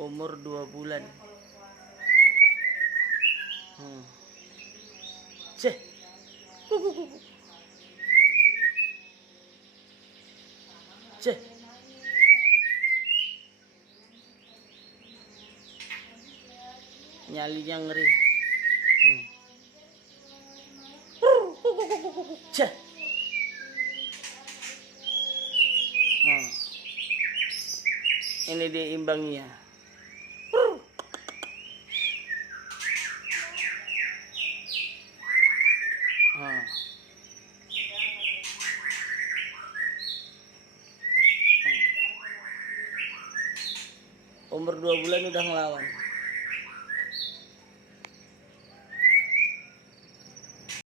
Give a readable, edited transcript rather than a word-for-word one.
umur 2 bulan. Ceh. Ceh. Nyalinya ngeri. Ceh. Ini dia imbangnya. Umur 2 bulan udah ngelawan.